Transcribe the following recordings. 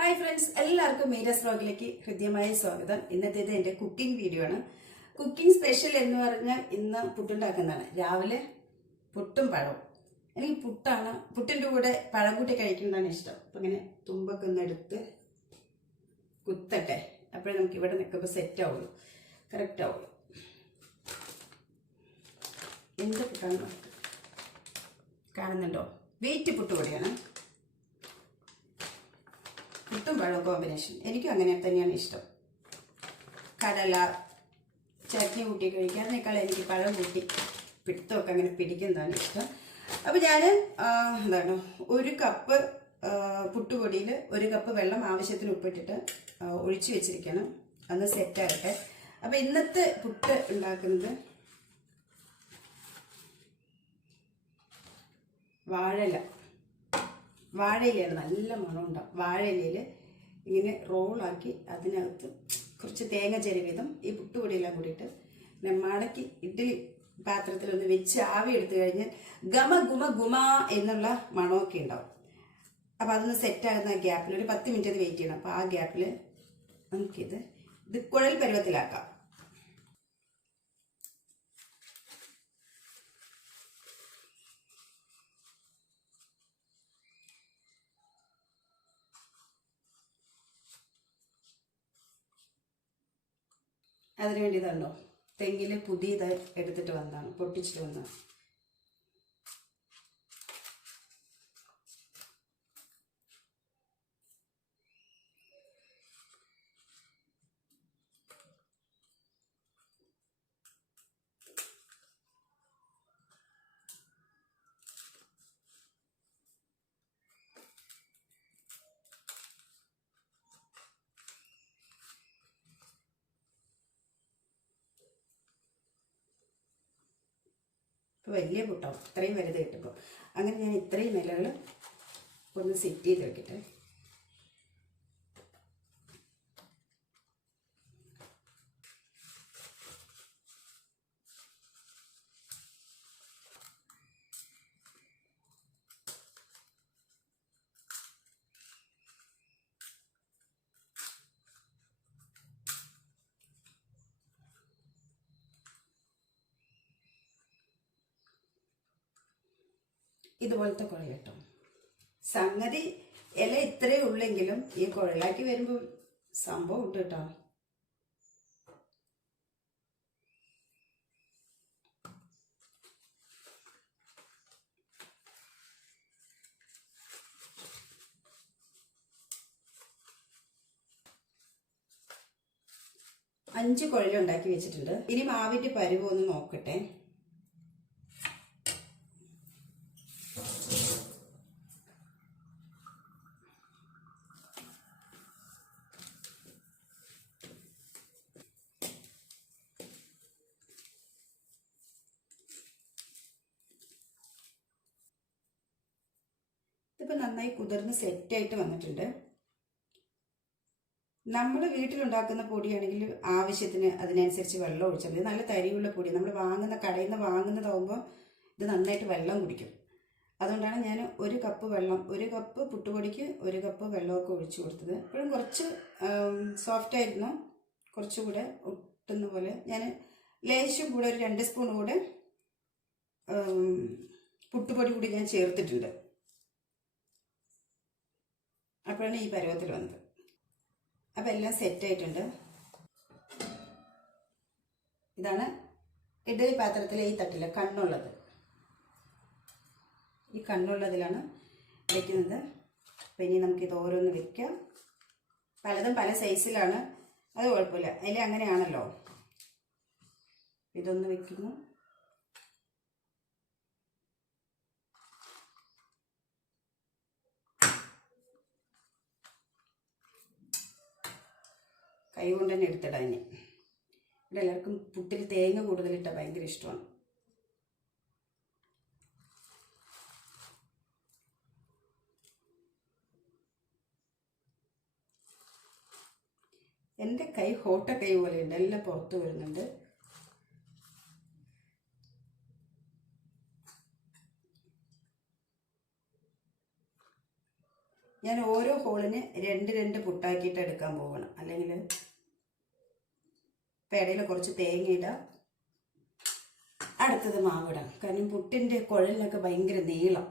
Hi friends, എല്ലാവർക്കും മീരാസ് വ്ലോഗിലേക്ക് ഹൃദ്യമായ സ്വാഗതം. ഇന്നത്തേത് എൻ്റെ കുക്കിംഗ് വീഡിയോ ആണ്. കുക്കിംഗ് സ്പെഷ്യൽ എന്ന് പറഞ്ഞാൽ ഇന്ന് പുട്ടുണ്ടാക്കുന്നതാണ്. രാവിലെ പുട്ടും പഴവും. എനിക്ക് പുട്ടാണ്, പുട്ടിൻ്റെ കൂടെ പഴം കൂട്ടി കഴിക്കുന്നതാണ് ഇഷ്ടം. അപ്പം ഇങ്ങനെ തുമ്പൊക്കെ ഒന്ന് എടുത്ത് കുത്തട്ടെ, അപ്പോഴേ നമുക്ക് ഇവിടെ നിൽക്കുമ്പോൾ സെറ്റ് ആവുള്ളൂ, കറക്റ്റ് ആവുള്ളൂ. എന്ത് പുട്ടാണ് കാണുന്നുണ്ടോ? വീറ്റ് പുട്ടുപൊടിയാണ്. പുട്ടും പഴവും കോമ്പിനേഷൻ എനിക്കും അങ്ങനെ തന്നെയാണ് ഇഷ്ടം. കടല ചട്നി കൂട്ടി കഴിക്കാതിനേക്കാൾ എനിക്ക് പഴം കൂട്ടി പിടുത്തമൊക്കെ അങ്ങനെ പിടിക്കുന്നതാണ് ഇഷ്ടം. അപ്പോൾ ഞാൻ എന്താണ്, ഒരു കപ്പ് പുട്ടുപൊടിയിൽ ഒരു കപ്പ് വെള്ളം ആവശ്യത്തിന് ഉപ്പിട്ടിട്ട് ഒഴിച്ചു വെച്ചിരിക്കണം. അന്ന് സെറ്റാകട്ടെ. അപ്പോൾ ഇന്നത്തെ പുട്ട് ഉണ്ടാക്കുന്നത് വാഴയിലയാണ്. നല്ല മണം ഉണ്ടാവും. വാഴയിലയിൽ ഇങ്ങനെ റോളാക്കി അതിനകത്ത് കുറച്ച് തേങ്ങ ചെരുവിധം ഈ പുട്ടുപൊടിയെല്ലാം കൂടിയിട്ട് മടക്കി ഇഡ്ഡലി പാത്രത്തിലൊന്ന് വെച്ച് ആവി എടുത്തു കഴിഞ്ഞാൽ ഗുമ എന്നുള്ള മണമൊക്കെ ഉണ്ടാവും. അപ്പോൾ അതൊന്ന് സെറ്റാകുന്ന ഗ്യാപ്പിൽ ഒരു 10 മിനിറ്റ് അത് വെയിറ്റ് ചെയ്യണം. അപ്പോൾ ആ ഗ്യാപ്പിൽ നമുക്കിത് കുഴൽ പരുവത്തിലാക്കാം. അതിനുവേണ്ടി ഇതുണ്ടോ, തെങ്ങിൽ പുതിയത് എടുത്തിട്ട് വന്നതാണ്, പൊട്ടിച്ചിട്ട് വന്നതാണ്. വലിയ പുട്ടാവും, ഇത്രയും വലുത് കിട്ടുമ്പോൾ. അങ്ങനെ ഞാൻ ഇത്രയും ഇലകൾ ഒന്ന് സെറ്റ് ചെയ്ത് വെക്കട്ടെ. ഇതുപോലത്തെ കുഴൽ കേട്ടോ. സംഗതി ഇല ഇത്രയേ ഉള്ളെങ്കിലും ഈ കുഴലാക്കി വരുമ്പോൾ സംഭവം ഉണ്ട് കേട്ടോ. അഞ്ച് കുഴലുണ്ടാക്കി വെച്ചിട്ടുണ്ട്. ഇനി മാവിൻ്റെ പരുവൊന്ന് നോക്കട്ടെ. ഇതിപ്പോൾ നന്നായി കുതിർന്ന് സെറ്റായിട്ട് വന്നിട്ടുണ്ട്. നമ്മുടെ വീട്ടിലുണ്ടാക്കുന്ന പൊടിയാണെങ്കിൽ ആവശ്യത്തിന് അതിനനുസരിച്ച് വെള്ളം ഒഴിച്ചാൽ മതി. നല്ല തരിയുള്ള പൊടി, നമ്മൾ കടയിൽ നിന്ന് വാങ്ങുന്നതാവുമ്പോൾ ഇത് നന്നായിട്ട് വെള്ളം കുടിക്കും. അതുകൊണ്ടാണ് ഞാൻ ഒരു കപ്പ് വെള്ളം, ഒരു കപ്പ് പുട്ടുപൊടിക്ക് ഒരു കപ്പ് വെള്ളമൊക്കെ ഒഴിച്ചു കൊടുത്തത്. ഇപ്പോഴും കുറച്ച് സോഫ്റ്റായിരുന്നു, കുറച്ചുകൂടെ ഒട്ടുന്ന പോലെ. ഞാൻ ലേശം കൂടെ ഒരു 2 സ്പൂൺ കൂടെ പുട്ടുപൊടി കൂടി ഞാൻ ചേർത്തിട്ടുണ്ട്. അപ്പോഴാണ് ഈ പരുവത്തിൽ വന്നത്. അപ്പോൾ എല്ലാം സെറ്റായിട്ടുണ്ട്. ഇതാണ് ഇഡ്ഡലി പാത്രത്തിലെ ഈ തട്ടിൽ കണ്ണുള്ളത്. ഈ കണ്ണുള്ളതിലാണ് വയ്ക്കുന്നത്. അപ്പോൾ ഇനി നമുക്കിത് ഓരോന്ന് വെക്കാം. പലതും പല സൈസിലാണ്, അത് കുഴപ്പമില്ല, അതിൽ അങ്ങനെയാണല്ലോ. ഇതൊന്ന് വെക്കുന്നു. കൈ കൊണ്ട് തന്നെ എടുത്തിടാൻ. ഇവിടെ എല്ലാവർക്കും പുട്ടിൽ തേങ്ങ കൂടുതലിട്ടാൽ ഭയങ്കര ഇഷ്ടമാണ്. എൻ്റെ കൈ ഹോട്ട കൈ പോലെയുണ്ട്, എല്ലാം പുറത്ത് വരുന്നുണ്ട്. ഞാൻ ഓരോ ഹോളിന് രണ്ട് രണ്ട് പുട്ടാക്കിയിട്ട് എടുക്കാൻ പോകണം. അല്ലെങ്കിൽ പേടയിൽ കുറച്ച് തേങ്ങ ഇടാം, അടുത്തത് മാവിടാം. കാരണം പുട്ടിൻ്റെ കുഴലിനൊക്കെ ഭയങ്കര നീളം.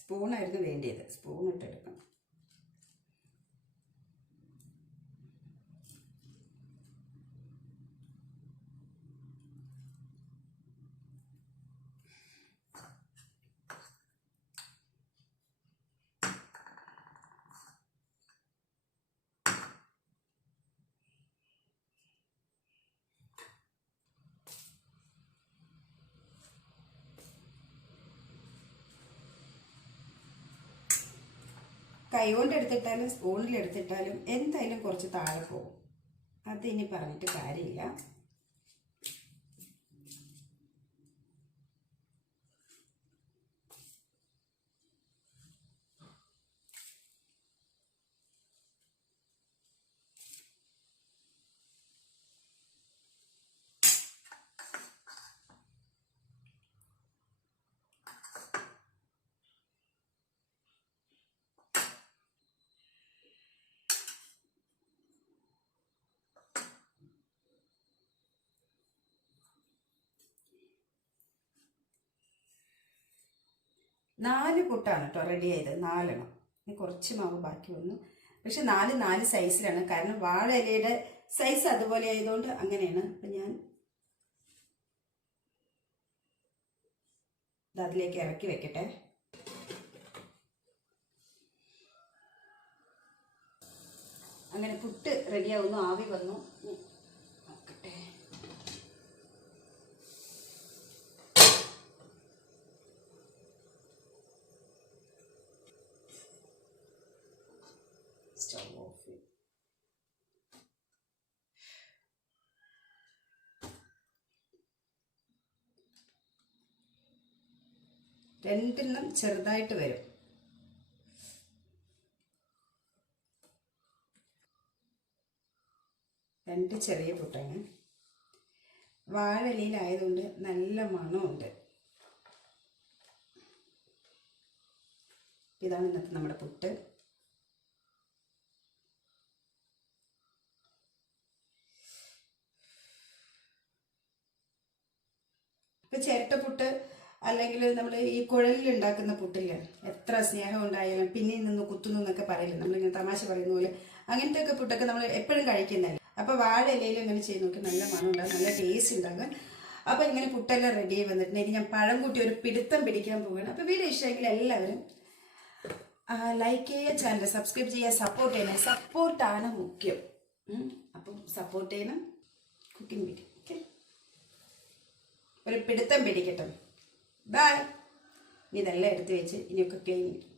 സ്പൂണായിരുന്നു വേണ്ടിയത്, സ്പൂൺ ഇട്ടെടുക്കണം. കൈ കൊണ്ട് എടുത്തിട്ടാലും സ്പൂണിൽ എടുത്തിട്ടാലും എന്തായാലും കുറച്ച് താഴെ പോകും. അതിനി പറഞ്ഞിട്ട് കാര്യമില്ല. നാല് പുട്ടാണ് കേട്ടോ റെഡി ആയത്, 4 എണ്ണം. ഇനി കുറച്ച് മാവ് ബാക്കി വന്നു. പക്ഷെ 4 സൈസിലാണ്, കാരണം വാഴ ഇലയുടെ സൈസ് അതുപോലെ ആയതുകൊണ്ട് അങ്ങനെയാണ്. അപ്പം ഞാൻ അതിലേക്ക് ഇറക്കി വെക്കട്ടെ. അങ്ങനെ പുട്ട് റെഡിയാവുന്നു, ആവി വന്നു. നോക്കട്ടെ. സ്റ്റവ് ഓഫ് ചെയ്യും. രണ്ടെണ്ണം ചെറുതായിട്ട് വരും. രണ്ട് ചെറിയ പുട്ടാണ്. വാഴയിലയിലായതുകൊണ്ട് നല്ല മണമുണ്ട്. ഇതാണ് ഇന്നത്തെ നമ്മുടെ പുട്ട്. ഇപ്പം ചിരട്ടപ്പുട്ട് അല്ലെങ്കിൽ നമ്മൾ ഈ കുഴലിൽ ഉണ്ടാക്കുന്ന പുട്ടില്ല, എത്ര സ്നേഹം ഉണ്ടായാലും പിന്നിൽ നിന്ന് കുത്തുന്നു എന്നൊക്കെ പറയില്ല, നമ്മളിങ്ങനെ തമാശ പറയുന്ന പോലെ. അങ്ങനത്തെ ഒക്കെ പുട്ടൊക്കെ നമ്മൾ എപ്പോഴും കഴിക്കുന്നതല്ല. അപ്പോൾ വാഴ ഇലയിൽ അങ്ങനെ ചെയ്ത് നോക്കി നല്ല മണം ഉണ്ടാകും, നല്ല ടേസ്റ്റ് ഉണ്ടാകും. അപ്പോൾ ഇങ്ങനെ പുട്ടെല്ലാം റെഡി ആയി വന്നിട്ടുണ്ട്. ഇനി ഞാൻ പഴം കൂട്ടി ഒരു പിടുത്തം പിടിക്കാൻ പോവുകയാണ്. അപ്പോൾ വീഡിയോ ഇഷ്ടമെങ്കിൽ എല്ലാവരും ലൈക്ക് ചെയ്യുക, ചാനൽ സബ്സ്ക്രൈബ് ചെയ്യുക, സപ്പോർട്ട് ചെയ്യണം. സപ്പോർട്ടാണ് മുഖ്യം. അപ്പം സപ്പോർട്ട് ചെയ്യണം. കുക്കിംഗ് വീഡിയോ ഓക്കെ, ഒരു പിടുത്തം പിടിക്കട്ടെ. ബൈ. ഇതെല്ലാം എടുത്ത് വെച്ച് ഇനിയൊക്കെ ക്ലീൻ ചെയ്യും.